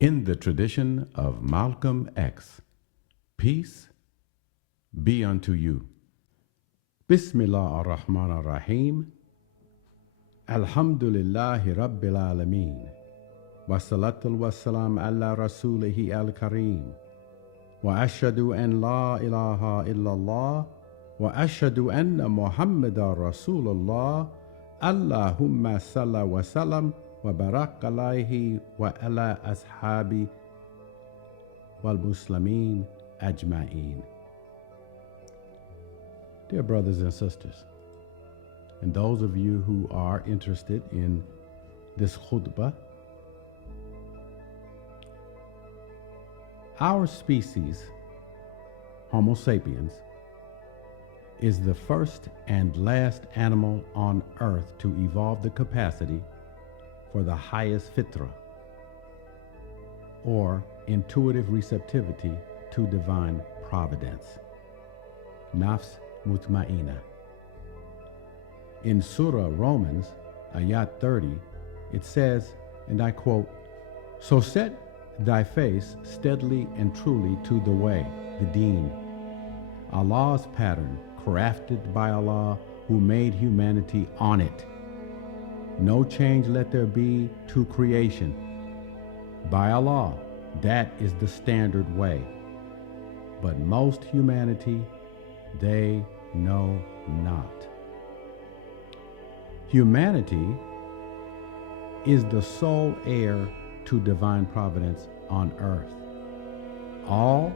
In the tradition of Malcolm X, peace be unto you. Bismillah ar-Rahman ar-Rahim. Alhamdulillahi Rabbil Alameen. Wassalatul wassalam ala rasulihi al-Kareem. Wa ashhadu an la ilaha illallah. Wa ashhadu anna Muhammadan Rasulullah. Allahumma salla wa sallam wa barak alayhi wa ala ashabi wal muslimin ajma'een. Dear brothers and sisters, and those of you who are interested in this khutbah, our species, Homo sapiens, is the first and last animal on earth to evolve the capacity for the highest fitra, or intuitive receptivity to divine providence, nafs mutma'ina. In Surah Romans, ayat 30, it says, and I quote, "So set thy face steadily and truly to the way, the deen, Allah's pattern, crafted by Allah, who made humanity on it. No change let there be to creation. By Allah, that is the standard way. But most humanity, they know not." Humanity is the sole heir to divine providence on earth. All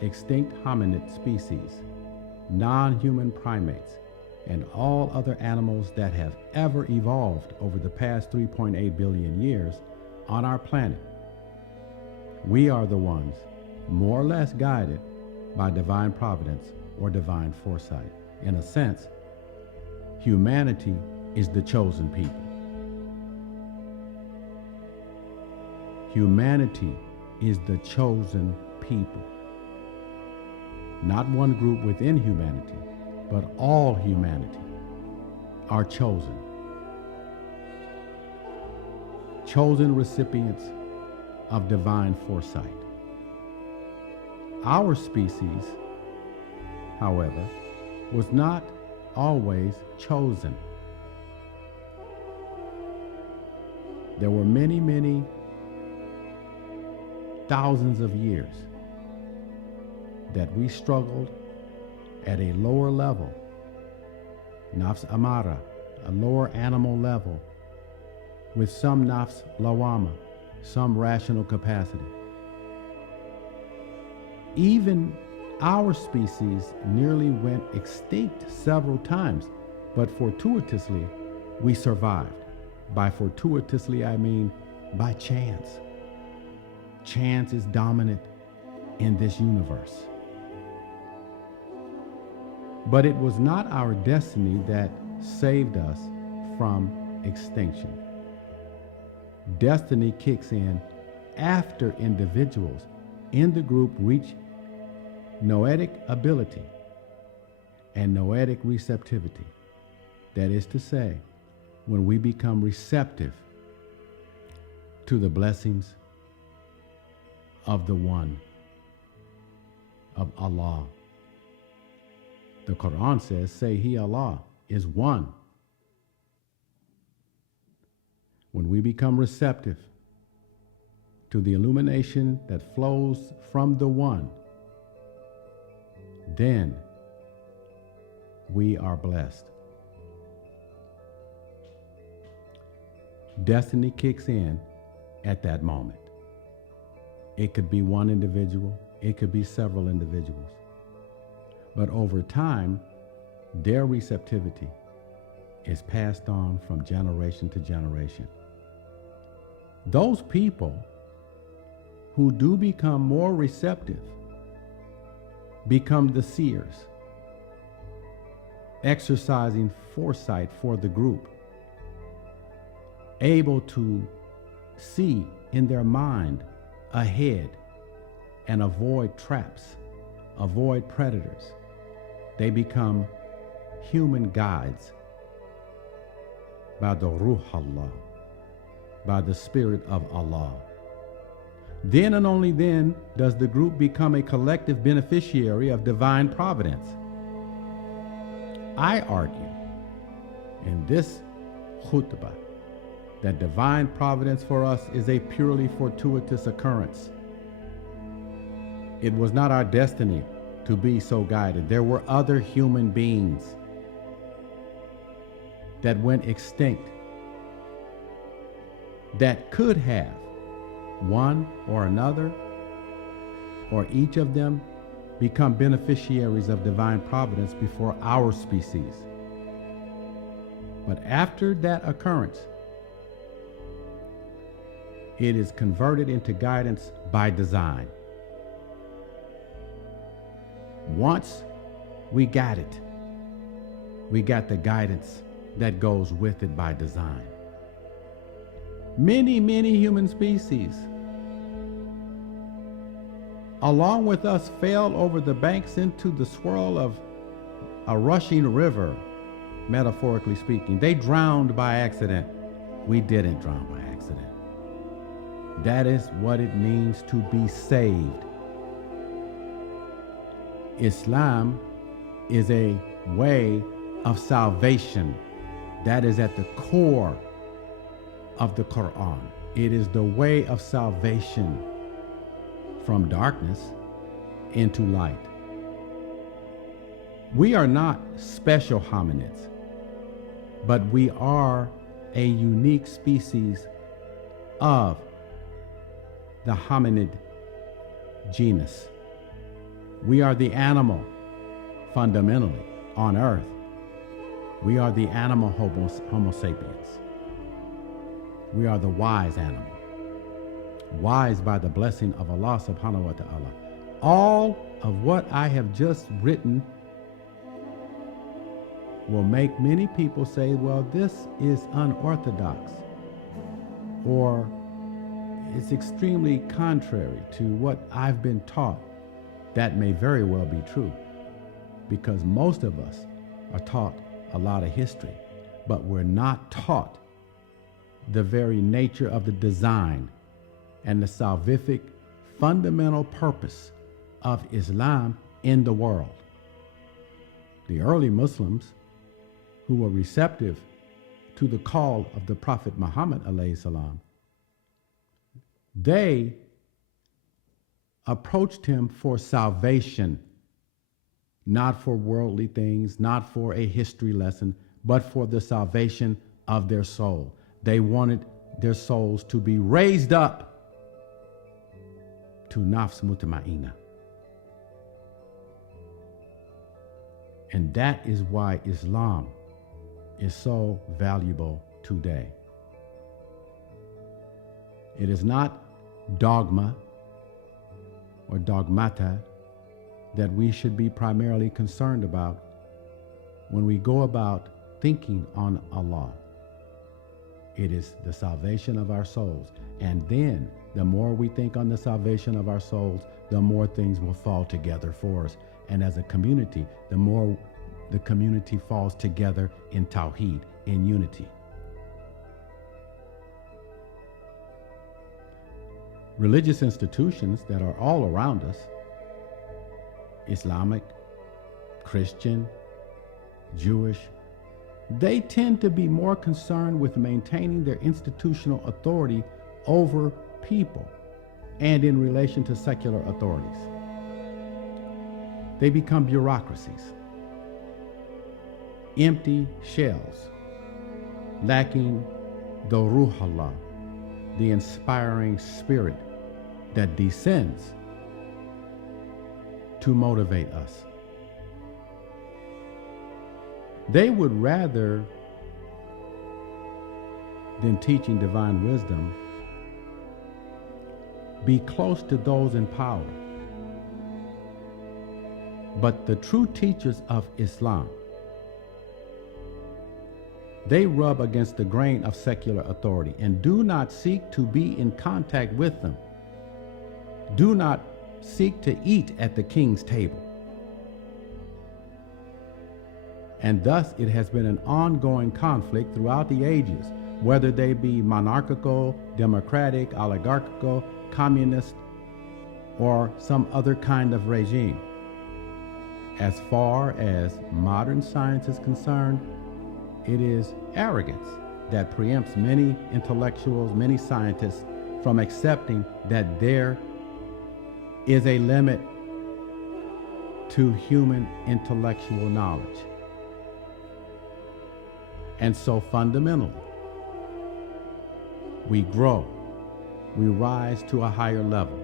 extinct hominid species, non-human primates, and all other animals that have ever evolved over the past 3.8 billion years on our planet, we are the ones more or less guided by divine providence or divine foresight. In a sense, humanity is the chosen people. Humanity is the chosen people. Not one group within humanity, but all humanity are chosen. Chosen recipients of divine foresight. Our species, however, was not always chosen. There were many, many thousands of years that we struggled at a lower level, nafs amara, a lower animal level, with some nafs lawama, some rational capacity. Even our species nearly went extinct several times, but fortuitously we survived. By fortuitously, I mean by chance. Chance is dominant in this universe. But it was not our destiny that saved us from extinction. Destiny kicks in after individuals in the group reach noetic ability and noetic receptivity. That is to say, when we become receptive to the blessings of the One, of Allah. The Quran says, say He, Allah, is one. When we become receptive to the illumination that flows from the One, then we are blessed. Destiny kicks in at that moment. It could be one individual, it could be several individuals. But over time, their receptivity is passed on from generation to generation. Those people who do become more receptive become the seers, exercising foresight for the group, able to see in their mind ahead and avoid traps, avoid predators. They become human guides by the Ruh Allah, by the Spirit of Allah. Then and only then does the group become a collective beneficiary of divine providence. I argue in this khutbah that divine providence for us is a purely fortuitous occurrence. It was not our destiny to be so guided. There were other human beings that went extinct that could have, one or another, or each of them, become beneficiaries of divine providence before our species. But after that occurrence, it is converted into guidance by design. Once we got it, we got the guidance that goes with it by design. Many human species, along with us, fell over the banks into the swirl of a rushing river, metaphorically speaking. They drowned by accident. We didn't drown by accident. That is what it means to be saved. Islam is a way of salvation that is at the core of the Quran. It is the way of salvation from darkness into light. We are not special hominids, but we are a unique species of the hominid genus. We are the animal, fundamentally, on earth. We are the animal Homo sapiens. We are the wise animal, wise by the blessing of Allah subhanahu wa ta'ala. All of what I have just written will make many people say, well, this is unorthodox, or it's extremely contrary to what I've been taught. That may very well be true, because most of us are taught a lot of history, but we're not taught the very nature of the design and the salvific fundamental purpose of Islam in the world. The early Muslims, who were receptive to the call of the Prophet Muhammad alayhi salam, they approached him for salvation, not for worldly things, not for a history lesson, but for the salvation of their soul. They wanted their souls to be raised up to nafs mutma'ina. And that is why Islam is so valuable today. It is not dogma or dogmata that we should be primarily concerned about when we go about thinking on Allah. It is the salvation of our souls. And then the more we think on the salvation of our souls, the more things will fall together for us. And as a community, the more the community falls together in Tawheed, in unity. Religious institutions that are all around us, Islamic, Christian, Jewish, they tend to be more concerned with maintaining their institutional authority over people and in relation to secular authorities. They become bureaucracies, empty shells, lacking the Ruh Allah, the inspiring spirit that descends to motivate us. They would rather than teaching divine wisdom be close to those in power. But the true teachers of Islam, they rub against the grain of secular authority and do not seek to be in contact with them. Do not seek to eat at the king's table. And thus it has been an ongoing conflict throughout the ages whether they be monarchical, democratic, oligarchical, communist, or some other kind of regime. As far as modern science is concerned, it is arrogance that preempts many intellectuals, many scientists from accepting that there is a limit to human intellectual knowledge. And so fundamentally, we grow, we rise to a higher level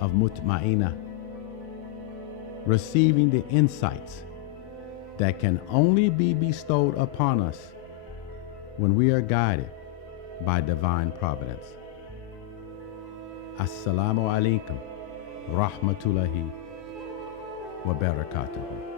of mutma'ina, receiving the insights that can only be bestowed upon us when we are guided by divine providence. Assalamu alaikum rahmatullahi wa barakatuhu.